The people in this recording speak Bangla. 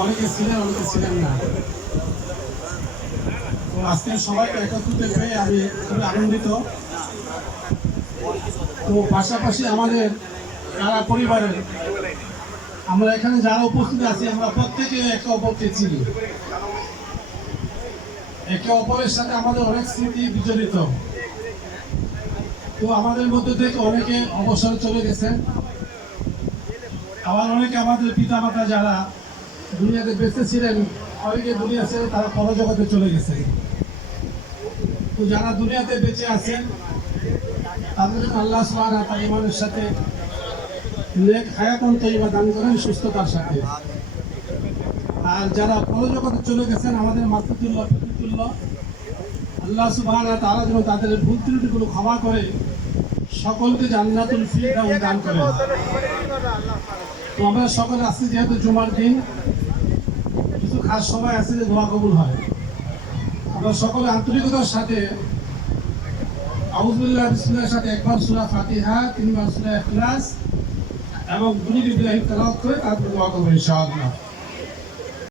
অনেকে ছিলেন অনেকে ছিলেন না। তো আজকে সবাইকে একত্রিত পেয়ে আমি খুবই আনন্দিত। তো পাশাপাশি আমাদের যারা পরিবারের, আমরা এখানে যারা উপস্থিত আছি, আমরা প্রত্যেকে একে অপরকে চিনি। একে অপরের সাথে আমাদের অনেক স্মৃতি বিজড়িত। তো আমাদের মধ্যে থেকে অনেকে অবসরে চলে গেছেন। আবার অনেকে আমাদের পিতামাতা যারা দুনিয়াতে বেঁচে ছিলেন অনেকে দুনিয়া ছেড়ে তারা পরজগতে চলে গেছে। তো যারা দুনিয়াতে বেঁচে আছেন, তাদের আল্লাহ ওয়া তাআলা ইমানের সাথে নেক হায়াতন তৈবা দান করেন, সুস্থতার সাথে। আর যারা পরজগতে চলে গেছেন, আমাদের মাতৃতুল্য পিতৃতুল্য আল্লাহ ওয়া তাআলা যেন তাদের ভুল ত্রুটিগুলো ক্ষমা করে সকলকে জান্নাতুল ফিরদাউস দান করেন। তো আমরা সকলে আসছি যেহেতু জুমার দিন, কিছু খাস সময় আছে যে দোয়া কবুল হয়। আমরা সকলে আন্তরিকতার সাথে আউজুল্লাহ বিসমিল্লাহর সাথে একবার সূরা ফাতিহা, তিনবার সূরা ইখলাস এবং দুরূদ ইব্রাহিম তেলাওয়াত করে তারপর দোয়া করব ইনশাআল্লাহ।